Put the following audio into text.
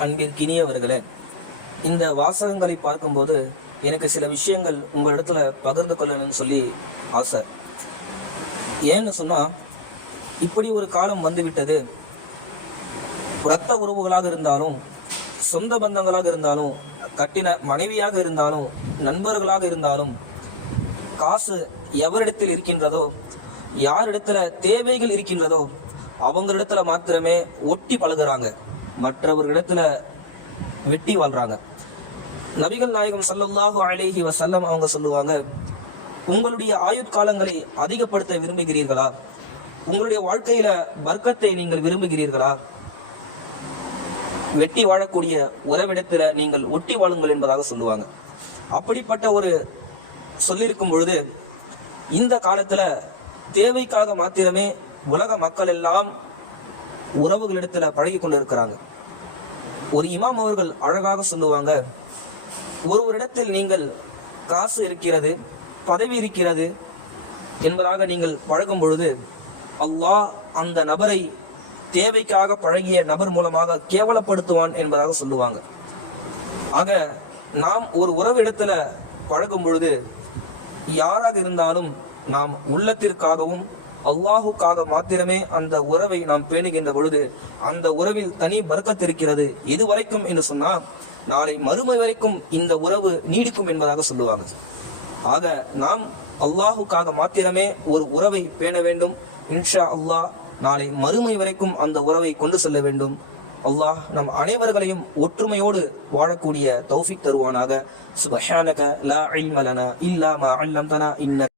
அன்பிற்கினியவர்களே, இந்த வாசகங்களை பார்க்கும்போது எனக்கு சில விஷயங்கள் உங்களிடத்துல பகிர்ந்து கொள்ளணும்னு சொல்லி ஆசை. ஏன்னு சொன்னா, இப்படி ஒரு காலம் வந்துவிட்டது. இரத்த உறவுகளாக இருந்தாலும், சொந்த பந்தங்களாக இருந்தாலும், கட்டின மனைவியாக இருந்தாலும், நண்பர்களாக இருந்தாலும், காசு எவரிடத்தில் இருக்கின்றதோ, யாரிடத்துல தேவைகள் இருக்கின்றதோ அவங்களிடத்துல மாத்திரமே ஒட்டி பழகுறாங்க, மற்றவர்களிடத்துல வெட்டி வாழ்றாங்க. நபிகள் நாயகம் ஸல்லல்லாஹு அலைஹி வஸல்லம் அவங்க சொல்லுவாங்க, உங்களுடைய ஆயுட்காலங்களை அதிகப்படுத்த விரும்புகிறீர்களா? உங்களுடைய வாழ்க்கையில பர்க்கத்தை நீங்கள் விரும்புகிறீர்களா? வெட்டி வாழக்கூடிய உறவிடத்துல நீங்கள் ஒட்டி வாழுங்கள் என்பதாக சொல்லுவாங்க. அப்படிப்பட்ட ஒரு சொல்லியிருக்கும் பொழுது, இந்த காலத்துல தேவைக்காக மாத்திரமே உலக மக்கள் எல்லாம் உறவுகளிடத்துல பழகி கொண்டு இருக்கிறாங்க. ஒரு இமாம் அவர்கள் அழகாக சொல்லுவாங்க, ஒருவரிடத்தில் நீங்கள் காசு இருக்கிறது, பதவி இருக்கிறது என்பதாக நீங்கள் பழகும் பொழுது அல்லாஹ் அந்த நபரை தேவைக்காக பழகிய நபர் மூலமாக கேவலப்படுத்துவான் என்பதாக சொல்லுவாங்க. ஆக நாம் ஒரு உறவிடத்துல பழகும் பொழுது யாராக இருந்தாலும் நாம் உள்ளத்திற்காகவும் அல்லாஹுக்காக மாத்திரமே அந்த உறவை நாம் பேணுகின்ற பொழுது அந்த உறவில் தனி பரக்கத் இருக்கிறது. இதுவரைக்கும் என்று சொன்னா நாளை மறுமை வரைக்கும் இந்த உறவு நீடிக்கும் என்பதாக சொல்லுவாங்க. ஆக நாம் அல்லாஹுக்காக மாத்திரமே ஒரு உறவை பேண வேண்டும். இன்ஷா அல்லாஹ் நாளை மறுமை வரைக்கும் அந்த உறவை கொண்டு செல்ல வேண்டும். அல்லாஹ் நம் அனைவர்களையும் ஒற்றுமையோடு வாழக்கூடிய தௌஃபீக் தருவானாக. சுப்ஹானக லா இல்ம லனா இல்லா மா அல்லம்தனா இன்னக